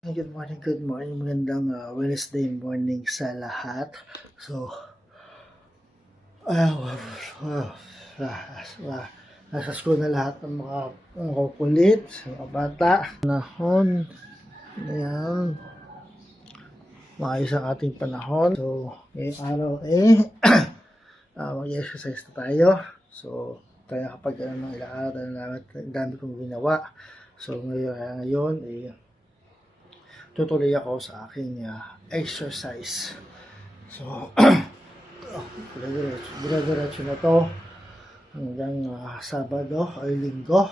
Good morning, magandang Wednesday morning sa lahat. So, uh, uh, nasa school na lahat ng mga kukulit, mga bata. Panahon, ayan, maayos ang ating panahon. So, ngayong araw mag-exercise na tayo. So, tayo kapag ng ilang araw na dami kong ginawa. So, ngayon tutuloy ako sa aking exercise. So, dire-diretso na to hanggang Sabado o Linggo.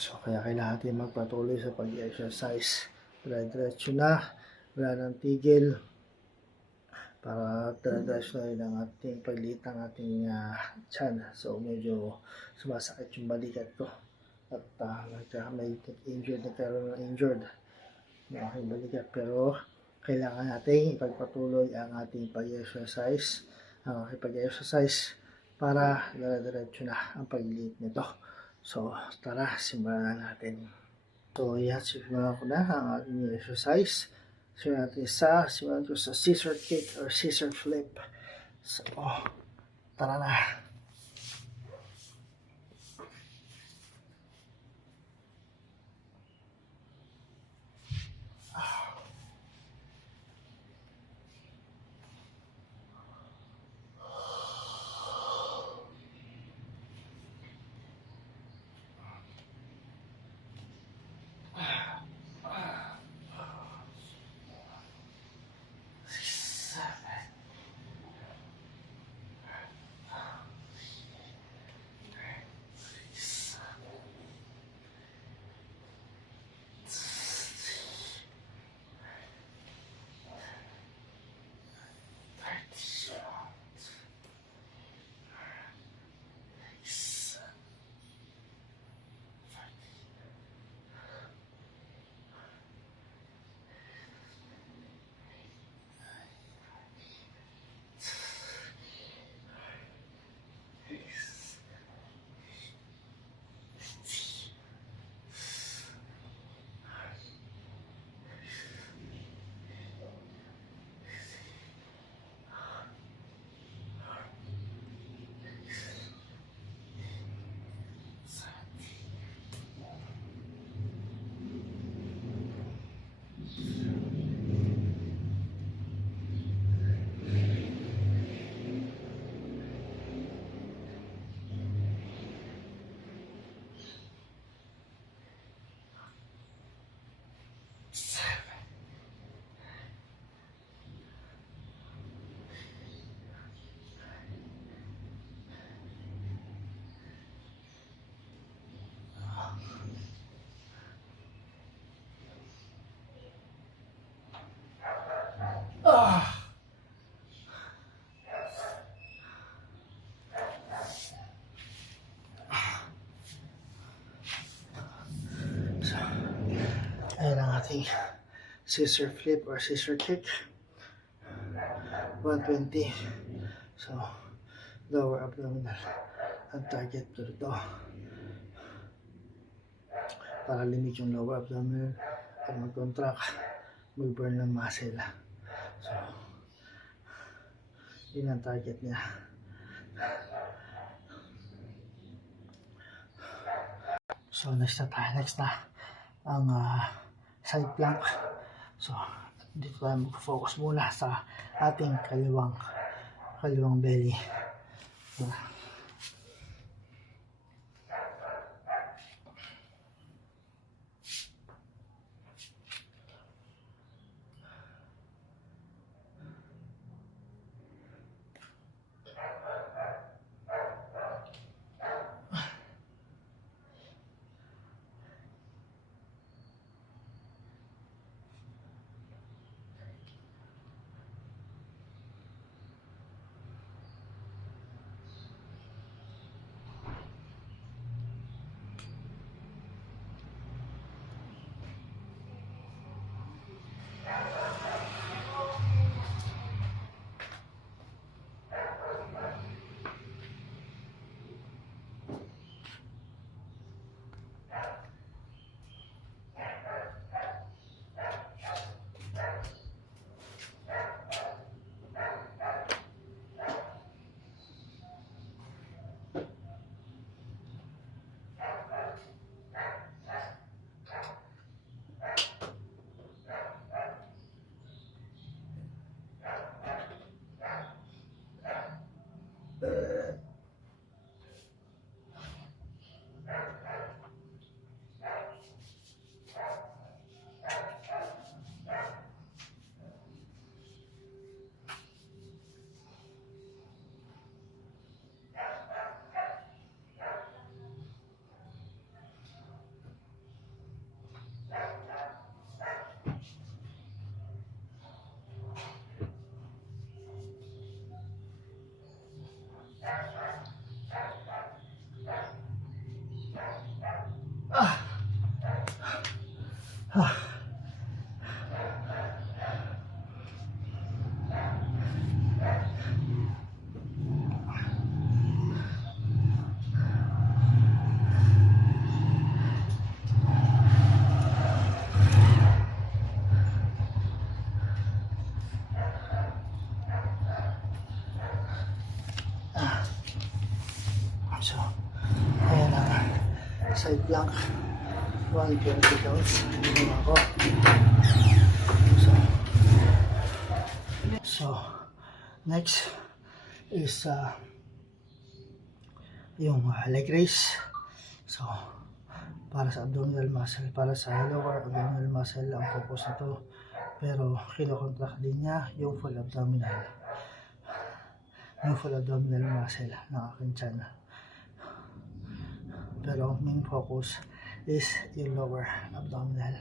So, kaya kailangan natin magpatuloy sa pag-exercise. Dire-diretso na, wala nang tigil para dire-diretso na rin ang ating pagliit ng ating tiyan. So, medyo sumasakit yung balikat ko. At nagkaroon ng injured ng aking balikat. Pero, kailangan natin ipagpatuloy ang ating pag-exercise, para dire-diretso na ang pagliit nito. So, tara, simulan natin. So, simulan ko na ang ating exercise. Simulan ko sa scissor kick or scissor flip. So, tara na. Ayan ang ating scissor flip or scissor kick. 120. So, lower abdominal ang target ko ito. Para limit yung lower abdominal at mag-contract, mag-burn ng muscle. So, yun ang target niya. So, next na ang side plank. So, dito tayo mag-focus muna sa ating kaliwang belly. So, ayan na. Side plank. 120 counts. Ginawa ko. So, next is yung leg raise. So, para sa abdominal muscle, para sa lower abdominal muscle ang focus nito. Pero, kinokontract din niya yung full abdominal. Yung full abdominal muscle ng aking tiyan. Pero, main focus is yung lower abdominal.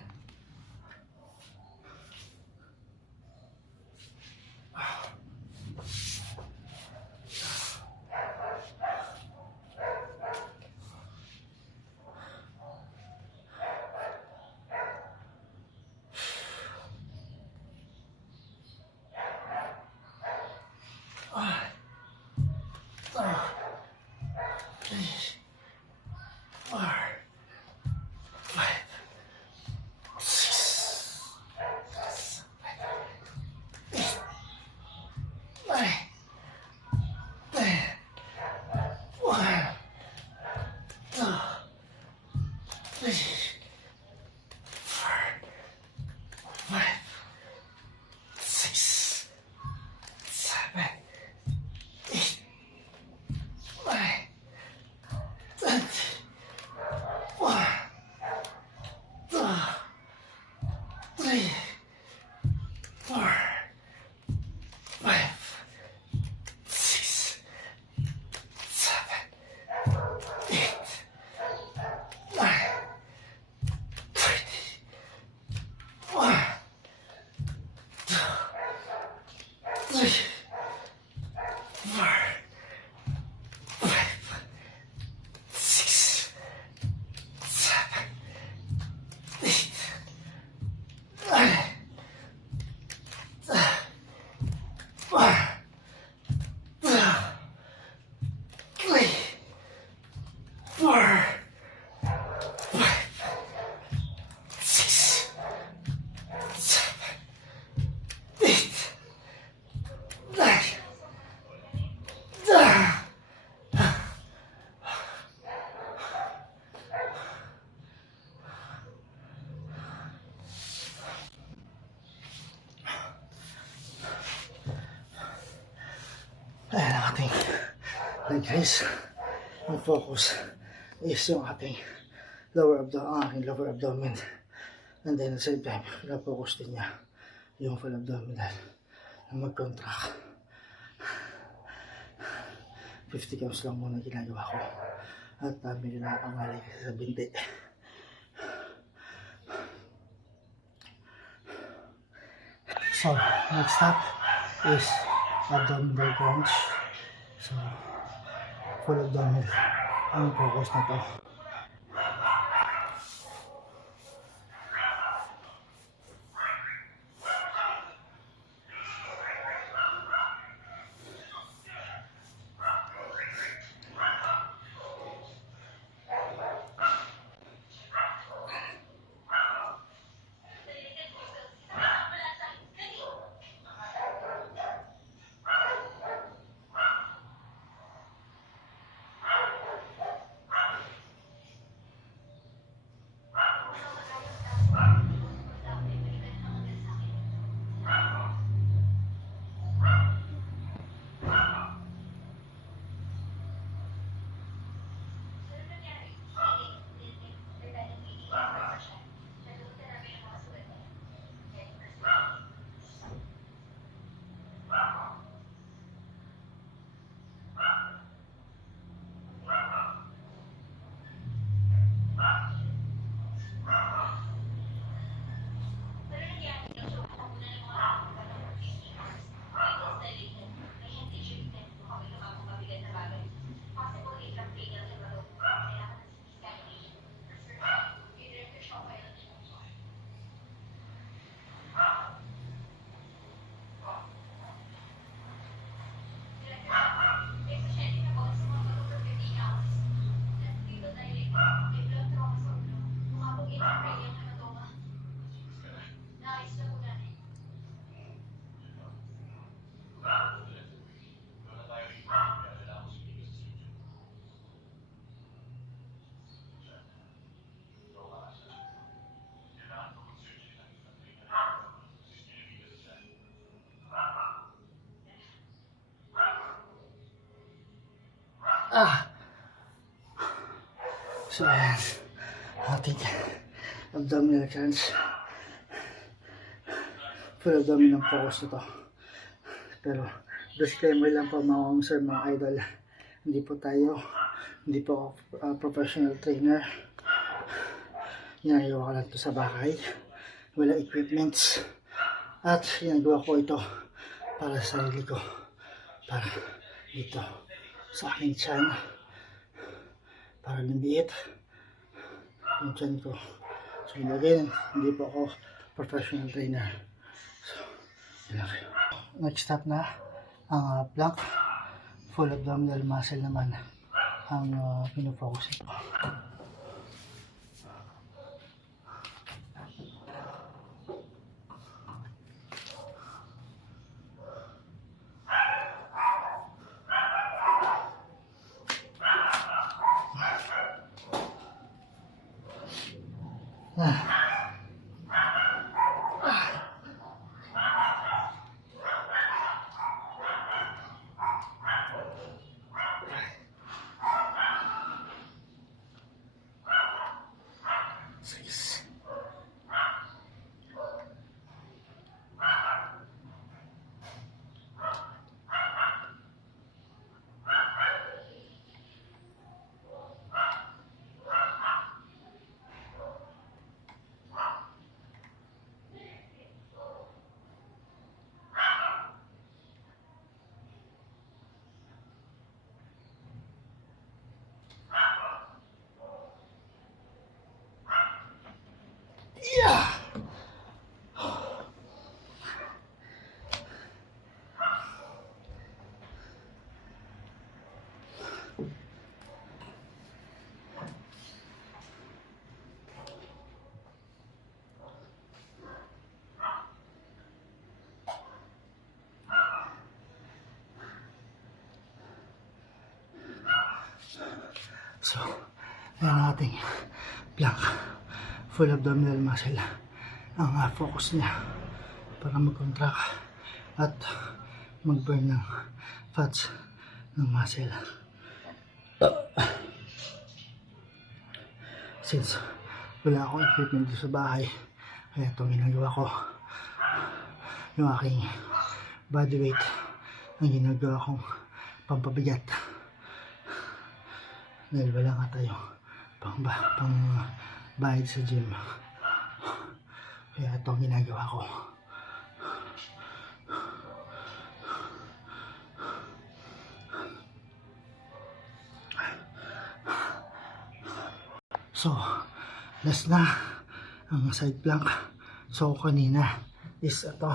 Ayan ang ating leg raise. Ang focus is yung ating lower abdomen. And then at the same time, na-focus din niya yung full abdominal na mag-contract. 50 counts lang muna ginagawa ko. At medyo nakapangalay kasi sa binti. So, next step is abdominal crunch. So, full abdominal ang focus na to. So, ayan. Ating abdominal crunch. Full abdominal focus na to. Pero, disclaimer lang po mga sir, mga idol. Hindi po ako professional trainer. Ginagawa ko lang to sa bahay. Wala equipments. At ginagawa ko ito para sa sarili ko. Para dito sa aking tiyan. Para lumiit yung tiyan ko. So again, hindi po ako professional trainer. So, yun lang. Next step na ang plank. Full abdominal muscle naman ang pinofocus ko. So, ayan ang ating plank. Full abdominal muscle ang focus niya para mag-contract at mag-burn ng fats ng muscle. Since wala akong equipment dito sa bahay, kaya itong ginagawa ko, yung aking body weight ang ginagawa kong pampabigat. Dahil wala nga tayo pang bayad sa gym. Kaya ito ang ginagawa ko. So, last na ang side plank. So, kanina is ito.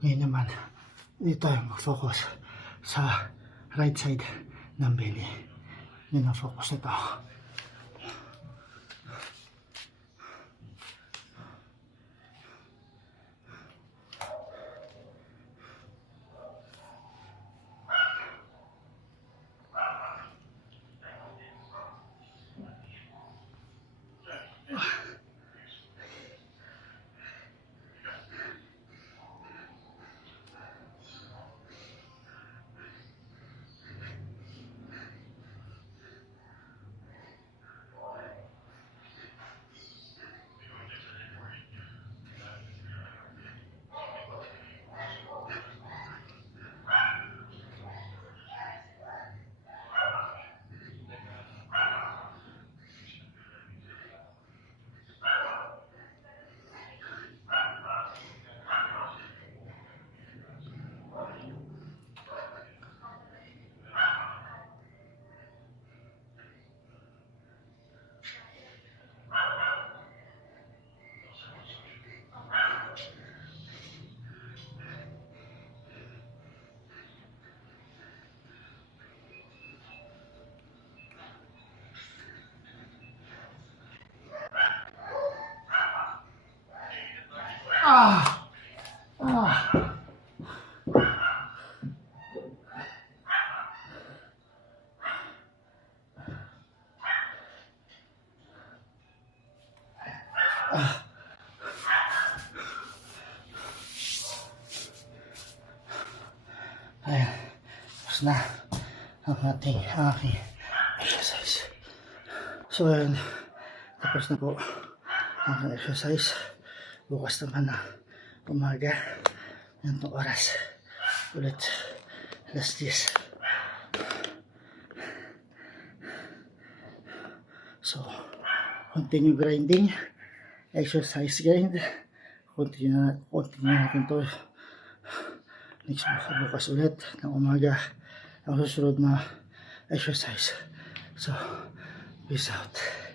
Ngayon naman, dito tayo mag-focus sa right side ng belly. Yun ang focus nito. Ayan, tapos na ang aking exercise. So ayun, tapos na po ang exercise. Bukas naman na umaga, ganitong oras ulit, alas 10. So continue grinding, exercise grind, continue natin to next bukas ulit ng umaga ang susunod na exercise. So peace out.